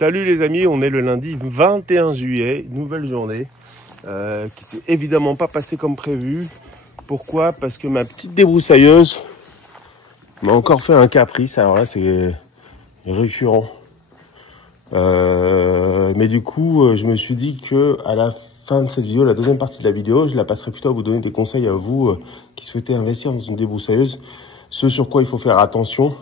Salut les amis, on est le lundi 21 juillet, nouvelle journée qui s'est évidemment pas passée comme prévu. Pourquoi? Parce que ma petite débroussailleuse m'a encore fait un caprice. Alors là c'est récurrent. Mais du coup je me suis dit que à la fin de cette vidéo, la deuxième partie de la vidéo, je la passerai plutôt à vous donner des conseils à vous qui souhaitez investir dans une débroussailleuse. Ce sur quoi il faut faire attention.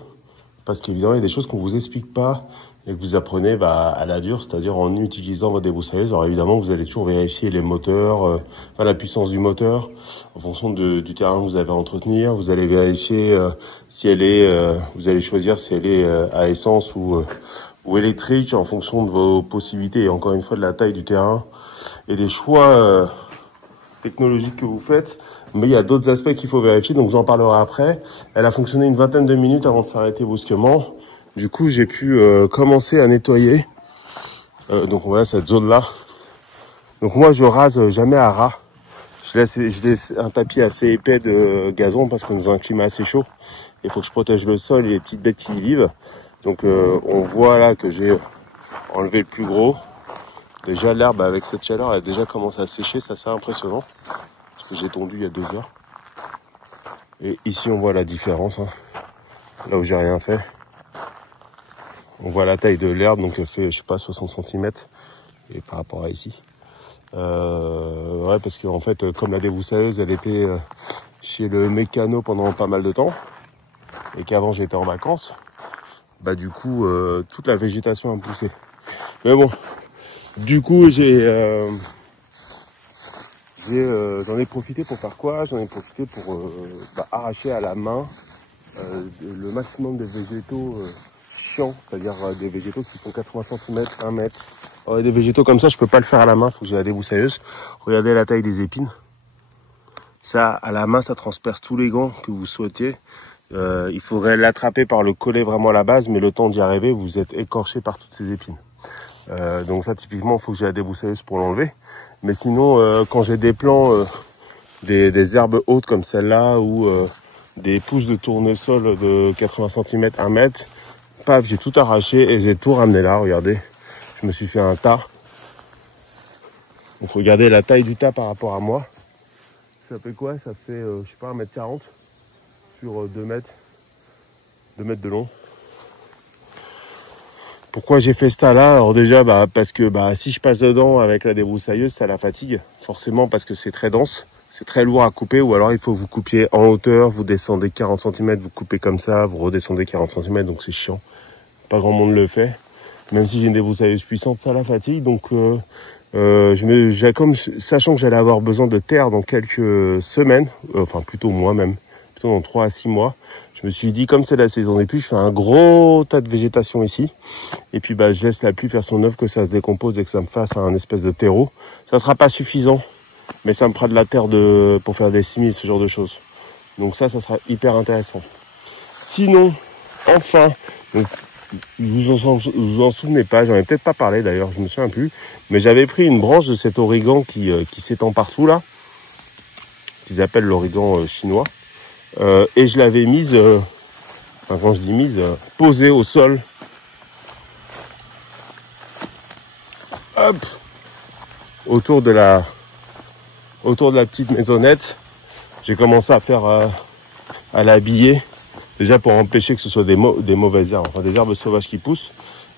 Parce qu'évidemment, il y a des choses qu'on vous explique pas et que vous apprenez à la dure, c'est-à-dire en utilisant votre débroussailleuse. Alors évidemment, vous allez toujours vérifier les moteurs, la puissance du moteur, en fonction du terrain que vous avez à entretenir. Vous allez vérifier si elle est, vous allez choisir si elle est à essence ou électrique, en fonction de vos possibilités et encore une fois de la taille du terrain et des choix technologiques que vous faites. Mais il y a d'autres aspects qu'il faut vérifier, donc j'en parlerai après. Elle a fonctionné une vingtaine de minutes avant de s'arrêter brusquement. Du coup, j'ai pu commencer à nettoyer. Donc voilà cette zone-là. Donc moi, je rase jamais à ras. Je laisse un tapis assez épais de gazon parce qu'on est dans un climat assez chaud. Il faut que je protège le sol et les petites bêtes qui y vivent. Donc on voit là que j'ai enlevé le plus gros. Déjà l'herbe avec cette chaleur, elle a déjà commencé à sécher, ça c'est impressionnant. Parce que j'ai tondu il y a 2 heures. Et ici on voit la différence, hein. Là où j'ai rien fait. On voit la taille de l'herbe, donc elle fait, je sais pas, 60 cm. Et par rapport à ici. Ouais, parce qu'en fait, comme la débroussailleuse, elle était chez le mécano pendant pas mal de temps. Et qu'avant j'étais en vacances. Bah du coup, toute la végétation a poussé. Mais bon. Du coup, j'en ai profité pour faire quoi? J'en ai profité pour arracher à la main le maximum de végétaux chiants, c'est-à-dire des végétaux qui font 80 cm, 1 mètre. Alors, des végétaux comme ça, je peux pas le faire à la main, faut que j'ai la débroussailleuse. Regardez la taille des épines. Ça, à la main, ça transperce tous les gants que vous souhaitiez. Il faudrait l'attraper par le collet vraiment à la base, mais le temps d'y arriver, vous êtes écorché par toutes ces épines. Donc ça typiquement il faut que j'ai la débroussailleuse pour l'enlever. Mais sinon quand j'ai des plants, des herbes hautes comme celle-là ou des pousses de tournesol de 80 cm, 1 mètre, paf, j'ai tout arraché et j'ai tout ramené là, regardez. Je me suis fait un tas. Donc regardez la taille du tas par rapport à moi. Ça fait quoi? Ça fait je sais pas 1,40 m sur 2 mètres. 2 mètres de long. Pourquoi j'ai fait ce tas-là? Alors déjà, parce que si je passe dedans avec la débroussailleuse, ça la fatigue. Forcément parce que c'est très dense, c'est très lourd à couper. Ou alors il faut que vous coupiez en hauteur, vous descendez 40 cm, vous coupez comme ça, vous redescendez 40 cm, donc c'est chiant. Pas grand monde le fait. Même si j'ai une débroussailleuse puissante, ça la fatigue. Donc comme sachant que j'allais avoir besoin de terre dans quelques semaines, enfin plutôt mois même, plutôt dans 3 à 6 mois, je me suis dit, comme c'est la saison des pluies, je fais un gros tas de végétation ici. Et puis, je laisse la pluie faire son œuvre, que ça se décompose et que ça me fasse un espèce de terreau. Ça sera pas suffisant, mais ça me fera de la terre pour faire des semis, ce genre de choses. Donc ça sera hyper intéressant. Sinon, enfin, donc, vous en souvenez pas, j'en ai peut-être pas parlé d'ailleurs, je me souviens plus. Mais j'avais pris une branche de cet origan qui s'étend partout là, qu'ils appellent l'origan chinois. Et je l'avais mise, quand je dis mise, posée au sol. Hop, autour de la petite maisonnette. J'ai commencé à faire, à l'habiller. Déjà pour empêcher que ce soit des mauvaises herbes, enfin des herbes sauvages qui poussent.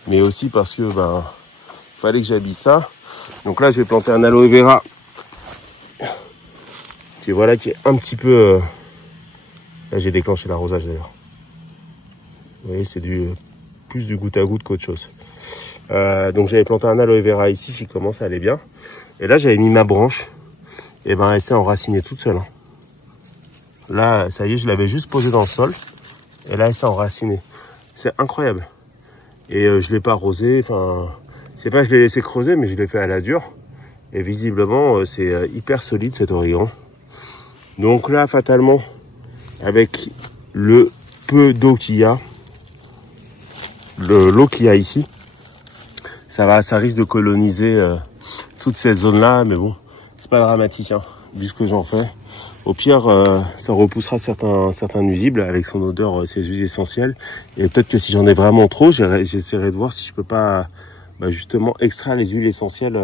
Mais aussi parce que, fallait que j'habille ça. Donc là, j'ai planté un aloe vera. Qui est un petit peu... Là, j'ai déclenché l'arrosage d'ailleurs. Vous voyez, c'est plus du goutte à goutte qu'autre chose. Donc, j'avais planté un aloe vera ici qui commence à aller bien. Et là, j'avais mis ma branche. Et elle s'est enracinée toute seule. Hein. Là, ça y est, je l'avais juste posée dans le sol. Et là, elle s'est enracinée. C'est incroyable. Et je l'ai pas arrosé. Enfin, c'est pas que je l'ai laissé creuser, mais je l'ai fait à la dure. Et visiblement, c'est hyper solide cet origan. Donc là, fatalement, avec le peu d'eau qu'il y a, l'eau qu'il y a ici, ça risque de coloniser toutes ces zones-là, mais bon, c'est pas dramatique, hein, vu ce que j'en fais. Au pire, ça repoussera certains nuisibles avec son odeur, ses huiles essentielles. Et peut-être que si j'en ai vraiment trop, j'essaierai de voir si je peux pas justement extraire les huiles essentielles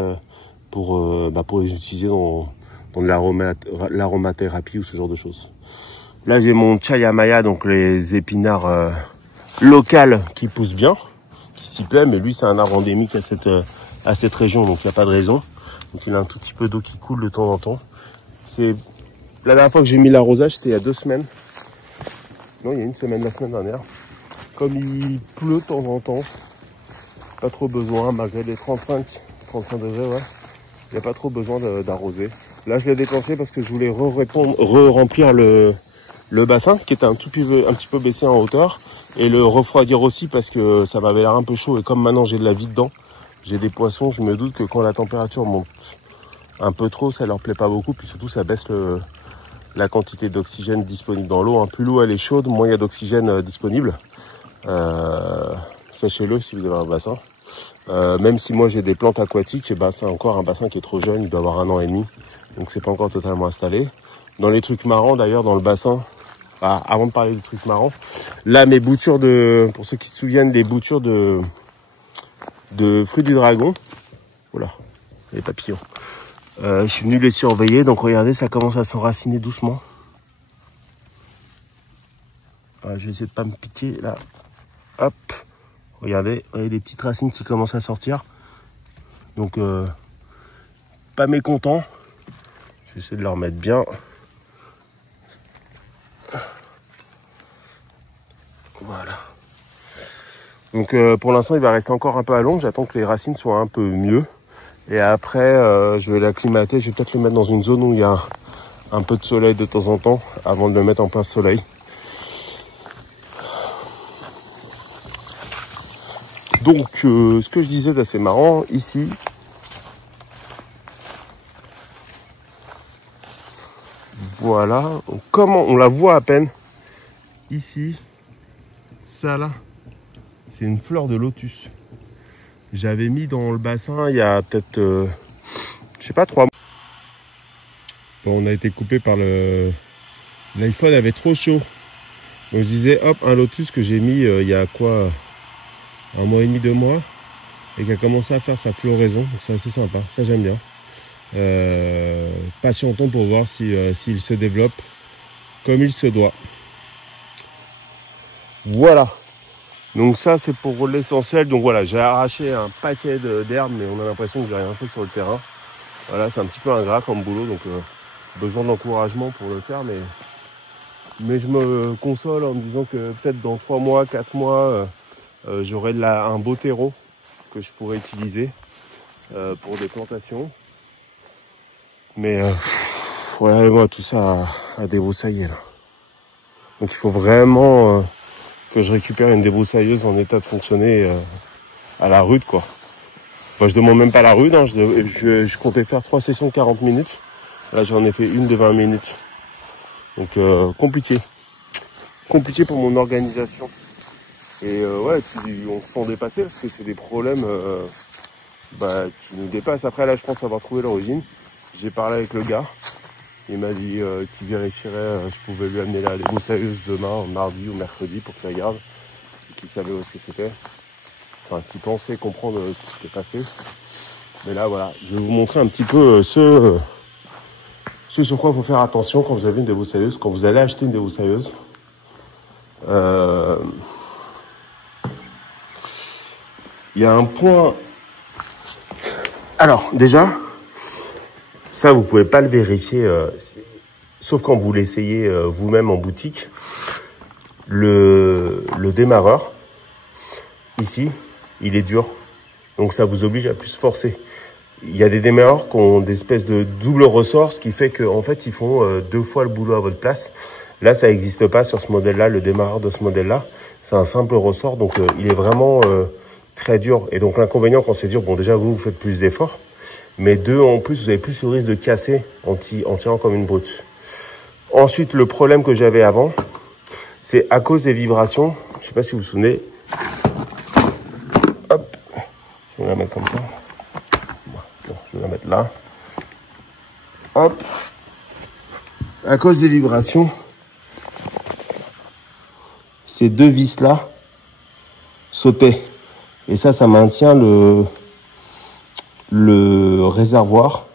pour les utiliser dans de l'aromathérapie ou ce genre de choses. Là, j'ai mon chayamaya, donc les épinards locales qui poussent bien, qui s'y plaît, mais lui, c'est un arbre endémique à cette région, donc il n'y a pas de raison. Donc il a un tout petit peu d'eau qui coule de temps en temps. C'est la dernière fois que j'ai mis l'arrosage, c'était il y a 2 semaines. Non, il y a 1 semaine, la semaine dernière. Comme il pleut de temps en temps, pas trop besoin, malgré les 35 degrés, ouais, il n'y a pas trop besoin d'arroser. Là, je l'ai déclenché parce que je voulais re-remplir le bassin qui était un petit peu baissé en hauteur et le refroidir aussi parce que ça m'avait l'air un peu chaud et comme maintenant j'ai de la vie dedans, j'ai des poissons, je me doute que quand la température monte un peu trop, ça leur plaît pas beaucoup, puis surtout ça baisse la quantité d'oxygène disponible dans l'eau. Plus l'eau elle est chaude, moins il y a d'oxygène disponible. Sachez-le si vous avez un bassin. Même si moi j'ai des plantes aquatiques, c'est encore un bassin qui est trop jeune, il doit avoir 1 an et demi, donc c'est pas encore totalement installé. Dans les trucs marrants d'ailleurs, dans le bassin, avant de parler des trucs marrants, là mes boutures pour ceux qui se souviennent, les boutures de fruits du dragon, voilà, les papillons, je suis venu les surveiller, donc regardez, ça commence à s'enraciner doucement. Je vais essayer de pas me piquer là, hop. Regardez, des petites racines qui commencent à sortir. Donc, pas mécontent. Je vais essayer de leur mettre bien. Voilà. Donc, pour l'instant, il va rester encore un peu à l'ombre. J'attends que les racines soient un peu mieux. Et après, je vais l'acclimater. Je vais peut-être le mettre dans une zone où il y a un peu de soleil de temps en temps avant de le mettre en plein soleil. Donc, ce que je disais d'assez marrant, ici, voilà, comment on la voit à peine, ici, ça là, c'est une fleur de lotus. J'avais mis dans le bassin il y a peut-être, je sais pas, 3 mois. Bon, on a été coupé par l'iPhone avait trop chaud. Donc je disais, hop, un lotus que j'ai mis il y a quoi, 1 mois et demi, 2 mois, et qui a commencé à faire sa floraison, donc c'est assez sympa, ça j'aime bien. Patientons pour voir s'il se développe comme il se doit. Voilà, donc ça c'est pour l'essentiel. Donc voilà, j'ai arraché un paquet d'herbes, mais on a l'impression que j'ai rien fait sur le terrain. Voilà, c'est un petit peu ingrat comme boulot, donc besoin d'encouragement pour le faire, mais je me console en me disant que peut-être dans 3 mois, 4 mois, j'aurai un beau terreau que je pourrais utiliser pour des plantations. Mais voilà, moi tout ça à débroussailler là. Donc il faut vraiment que je récupère une débroussailleuse en état de fonctionner à la rude quoi. Enfin je demande même pas la rude, hein, je comptais faire 3 sessions de 40 minutes. Là j'en ai fait une de 20 minutes. Donc compliqué. Compliqué pour mon organisation. Et ouais, on se sent dépassé parce que c'est des problèmes qui nous dépassent. Après là je pense avoir trouvé l'origine. J'ai parlé avec le gars, il m'a dit qu'il vérifierait, je pouvais lui amener la débroussailleuse demain, mardi ou mercredi pour qu'il regarde, et qu'il savait où est-ce que c'était. Enfin, qu'il pensait comprendre ce qui s'était passé. Mais là voilà, je vais vous montrer un petit peu ce sur quoi il faut faire attention quand vous avez une débroussailleuse, quand vous allez acheter une débroussailleuse. Il y a un point... Alors, déjà, ça, vous pouvez pas le vérifier, sauf quand vous l'essayez vous-même en boutique. Le démarreur, ici, il est dur. Donc, ça vous oblige à plus forcer. Il y a des démarreurs qui ont des espèces de double ressort, ce qui fait qu'en fait, ils font 2 fois le boulot à votre place. Là, ça n'existe pas sur ce modèle-là, le démarreur de ce modèle-là. C'est un simple ressort, donc il est vraiment très dur. Et donc, l'inconvénient quand c'est dur, bon, déjà, vous faites plus d'efforts. Mais 2, en plus, vous avez plus le risque de casser en tirant comme une brute. Ensuite, le problème que j'avais avant, c'est à cause des vibrations. Je ne sais pas si vous vous souvenez. Hop, je vais la mettre comme ça. Bon, je vais la mettre là. Hop. À cause des vibrations, ces 2 vis-là sautaient. Et ça maintient le réservoir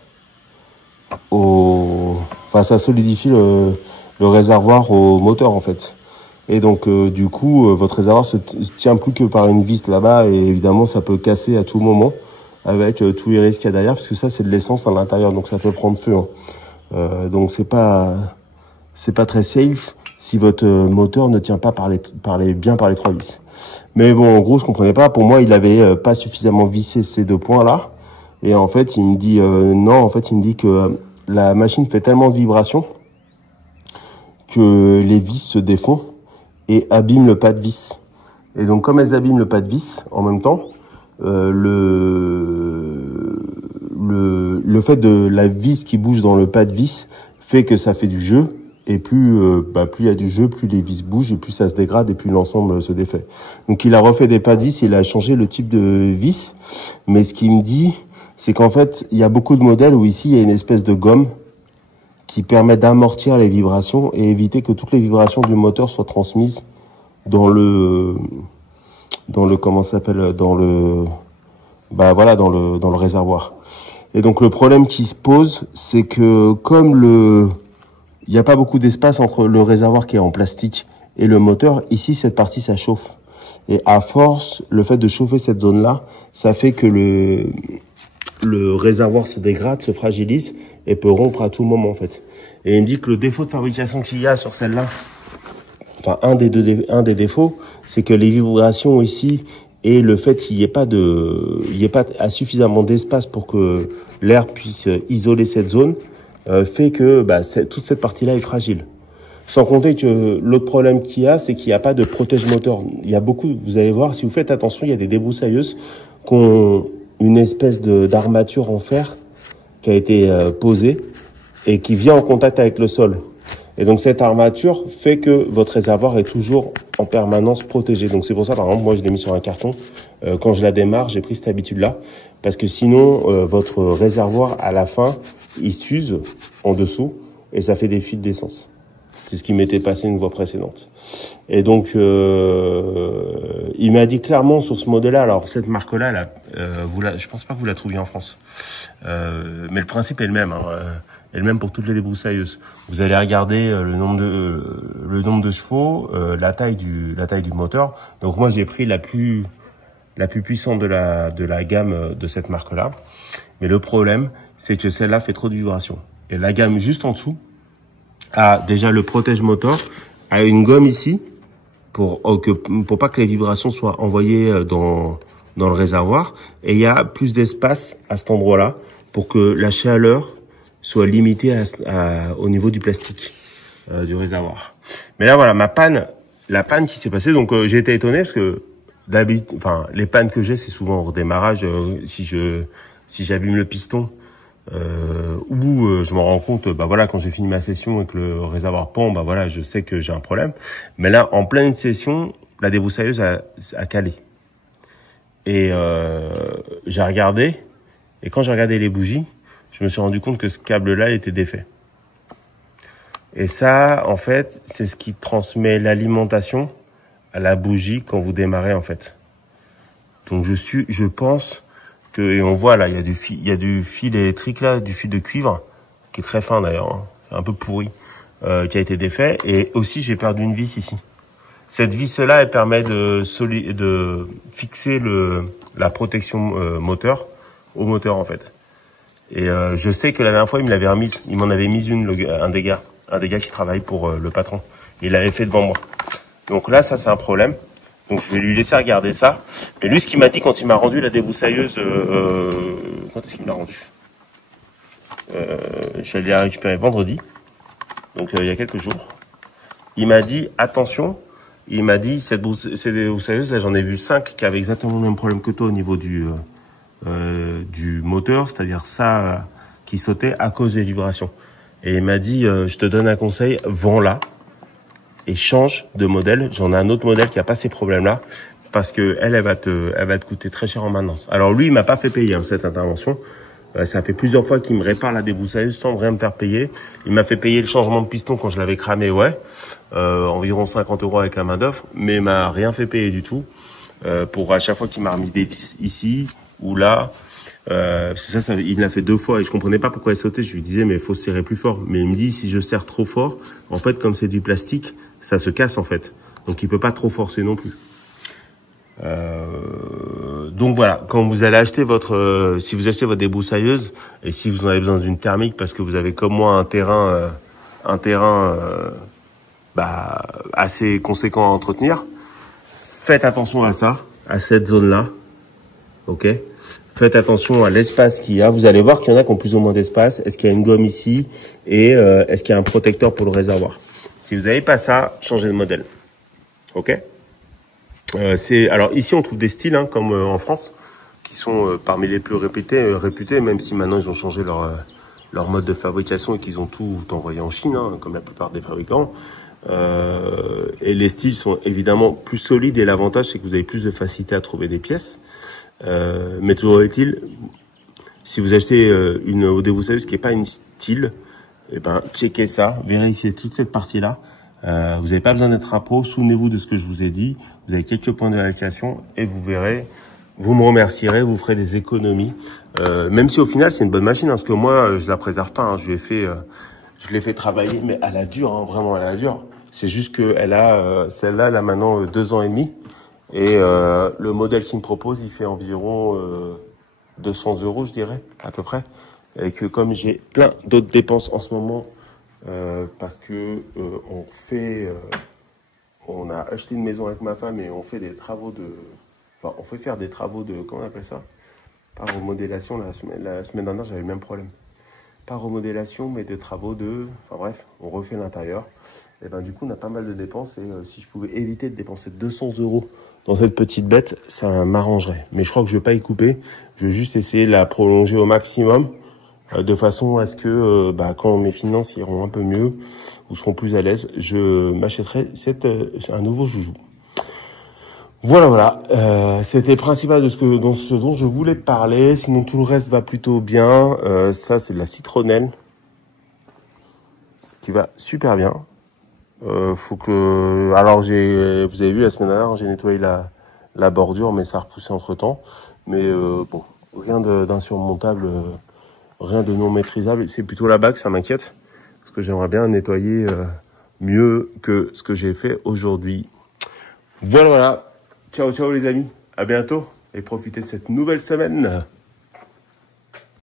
enfin ça solidifie le réservoir au moteur en fait. Et donc du coup votre réservoir se tient plus que par une vis là-bas, et évidemment ça peut casser à tout moment avec tous les risques qu'il y a derrière, parce que ça c'est de l'essence à l'intérieur, donc ça peut prendre feu, hein. Donc c'est pas très safe si votre moteur ne tient pas bien par les 3 vis. Mais bon, en gros je comprenais pas, pour moi il avait pas suffisamment vissé ces 2 points là, et en fait il me dit non, en fait il me dit que la machine fait tellement de vibrations que les vis se défont et abîment le pas de vis. Et donc comme elles abîment le pas de vis en même temps, le fait de la vis qui bouge dans le pas de vis fait que ça fait du jeu, et plus il y a du jeu, plus les vis bougent et plus ça se dégrade et plus l'ensemble se défait. Donc il a refait des pas de vis, il a changé le type de vis, mais ce qu'il me dit, c'est qu'en fait il y a beaucoup de modèles où ici il y a une espèce de gomme qui permet d'amortir les vibrations et éviter que toutes les vibrations du moteur soient transmises dans le comment ça s'appelle, dans le réservoir. Et donc le problème qui se pose, c'est que comme il n'y a pas beaucoup d'espace entre le réservoir qui est en plastique et le moteur, ici cette partie ça chauffe. Et à force, le fait de chauffer cette zone-là, ça fait que le réservoir se dégrade, se fragilise et peut rompre à tout moment en fait. Et il me dit que le défaut de fabrication qu'il y a sur celle-là, enfin un des défauts, c'est que les vibrations ici et le fait qu'il n'y ait pas suffisamment d'espace pour que l'air puisse isoler cette zone, fait que toute cette partie-là est fragile. Sans compter que l'autre problème qu'il y a, c'est qu'il n'y a pas de protège moteur. Il y a beaucoup, vous allez voir, si vous faites attention, il y a des débroussailleuses qui ont une espèce d'armature en fer qui a été posée et qui vient en contact avec le sol. Et donc cette armature fait que votre réservoir est toujours en permanence protégé. Donc c'est pour ça, par exemple, moi je l'ai mis sur un carton. Quand je la démarre, j'ai pris cette habitude-là. Parce que sinon, votre réservoir, à la fin, il s'use en dessous et ça fait des fuites d'essence. C'est ce qui m'était passé une fois précédente. Et donc, il m'a dit clairement sur ce modèle-là, alors cette marque-là, je pense pas que vous la trouviez en France. Mais le principe est le même, hein. Et le même pour toutes les débroussailleuses. Vous allez regarder le nombre de chevaux, la taille du moteur. Donc moi j'ai pris la plus puissante de la gamme de cette marque-là. Mais le problème, c'est que celle-là fait trop de vibrations. Et la gamme juste en dessous a déjà le protège moteur, a une gomme ici pour pas que les vibrations soient envoyées dans le réservoir. Et il y a plus d'espace à cet endroit-là pour que la chaleur soit limitée au niveau du plastique du réservoir. Mais là voilà, la panne qui s'est passée, donc j'ai été étonné parce que d'habitude, les pannes que j'ai, c'est souvent au redémarrage, si j'abîme le piston, ou je me rends compte, quand j'ai fini ma session et que le réservoir pend, je sais que j'ai un problème. Mais là, en pleine session, la débroussailleuse a calé. Et j'ai regardé, et quand j'ai regardé les bougies, je me suis rendu compte que ce câble-là était défait. Et ça, en fait, c'est ce qui transmet l'alimentation à la bougie quand vous démarrez, en fait. Donc je pense que, et on voit là, il y a du fil électrique là, du fil de cuivre, qui est très fin d'ailleurs, hein, un peu pourri, qui a été défait. Et aussi, j'ai perdu une vis ici. Cette vis-là, elle permet de fixer la protection moteur au moteur, en fait. Et je sais que la dernière fois, il m'en avait mis un des gars qui travaille pour le patron. Il l'avait fait devant moi. Donc là, ça c'est un problème. Donc je vais lui laisser regarder ça. Mais lui, ce qu'il m'a dit quand il m'a rendu la débroussailleuse, quand est-ce qu'il me l'a rendu je suis allé la récupérer vendredi, donc il y a quelques jours. Il m'a dit attention. Il m'a dit cette débroussailleuse, là j'en ai vu 5 qui avaient exactement le même problème que toi au niveau du moteur, c'est-à-dire ça qui sautait à cause des vibrations. Et il m'a dit je te donne un conseil, vends-la et change de modèle. J'en ai un autre modèle qui a pas ces problèmes-là parce que elle va te coûter très cher en maintenance. Alors lui, il m'a pas fait payer cette intervention. Ça fait plusieurs fois qu'il me répare la débroussailleuse sans rien me faire payer. Il m'a fait payer le changement de piston quand je l'avais cramé, environ 50 € avec la main d'œuvre, mais il m'a rien fait payer du tout pour à chaque fois qu'il m'a remis des vis ici ou là. Ça, il me l'a fait 2 fois et je comprenais pas pourquoi il sautait. Je lui disais, mais il faut serrer plus fort. Mais il me dit, si je serre trop fort, en fait, comme c'est du plastique, ça se casse, en fait. Donc, il peut pas trop forcer non plus. Donc voilà, quand vous allez acheter si vous achetez votre débroussailleuse et si vous en avez besoin d'une thermique parce que vous avez comme moi un terrain assez conséquent à entretenir, faites attention à ça, à cette zone-là, ok? Faites attention à l'espace qu'il y a. Vous allez voir qu'il y en a qui ont plus ou moins d'espace. Est-ce qu'il y a une gomme ici et est-ce qu'il y a un protecteur pour le réservoir? Si vous n'avez pas ça, changez de modèle, ok? Alors ici on trouve des styles comme en France qui sont parmi les plus réputés, même si maintenant ils ont changé leur mode de fabrication et qu'ils ont tout envoyé en Chine, comme la plupart des fabricants. Et les styles sont évidemment plus solides et l'avantage c'est que vous avez plus de facilité à trouver des pièces. Mais toujours est-il, si vous achetez une eau déboussailleuse qui n'est pas une style, checkez ça, vérifiez toute cette partie-là. Vous n'avez pas besoin d'être à pro, souvenez-vous de ce que je vous ai dit. Vous avez quelques points de vérification et vous verrez, vous me remercierez, vous ferez des économies. Même si au final c'est une bonne machine, parce que moi je la préserve pas. Je l'ai fait travailler, mais à la dure, vraiment à la dure. C'est juste que celle-là, elle a maintenant 2 ans et demi. Et le modèle qu'il me propose, il fait environ 200 €, je dirais, à peu près. Et que comme j'ai plein d'autres dépenses en ce moment, parce que on a acheté une maison avec ma femme et on fait des travaux on fait faire des travaux de, comment on appelle ça? Pas remodélation, la semaine dernière j'avais le même problème. Pas remodélation, mais des travaux enfin bref, on refait l'intérieur. Et du coup on a pas mal de dépenses et si je pouvais éviter de dépenser 200 € dans cette petite bête, ça m'arrangerait. Mais je crois que je vais pas y couper, je vais juste essayer de la prolonger au maximum. De façon à ce que quand mes finances iront un peu mieux ou seront plus à l'aise, je m'achèterai un nouveau joujou. Voilà. C'était le principal de ce dont je voulais parler. Sinon tout le reste va plutôt bien. Ça c'est de la citronnelle qui va super bien. Alors vous avez vu la semaine dernière, j'ai nettoyé la bordure, mais ça a repoussé entre temps. Mais bon, rien d'insurmontable. Rien de non maîtrisable, c'est plutôt là-bas que ça m'inquiète, parce que j'aimerais bien nettoyer mieux que ce que j'ai fait aujourd'hui. Voilà. Ciao les amis, à bientôt, et profitez de cette nouvelle semaine.